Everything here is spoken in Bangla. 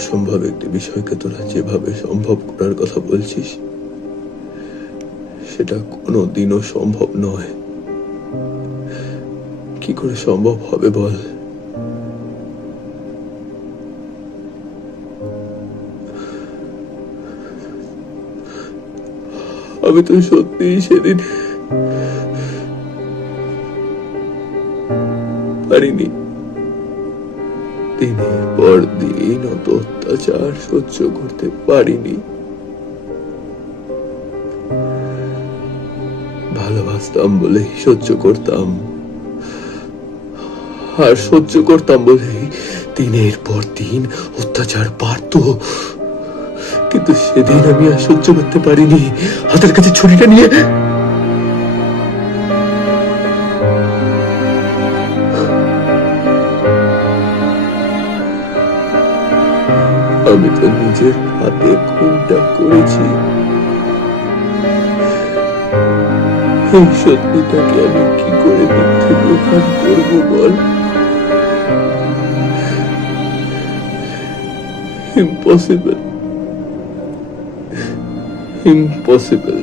অসম্ভব একটি বিষয়কে তোরা যেভাবে সম্ভব করার কথা বলছিস, সেটা কোনোদিনও সম্ভব নয়। কি করে সম্ভব হবে বল? আমি তো সত্যি সেদিন পারিনি। দিনের পর দিন অত অত্যাচার সহ্য করতে পারিনি। ভালোবাসতাম বলেই সহ্য করতাম, আর সহ্য করতাম বলেই দিনের পর দিন অত্যাচার বাড়তো। কিন্তু সেদিন আমি আর সহ্য করতে পারিনি। হাতের কাছে ছুরিটা নিয়ে আমি তো নিজের হাতে খুনটা করেছি। এই সত্যিটাকে আমি কি করে মিথ্যে প্রমাণ করবো বল? Impossible, impossible.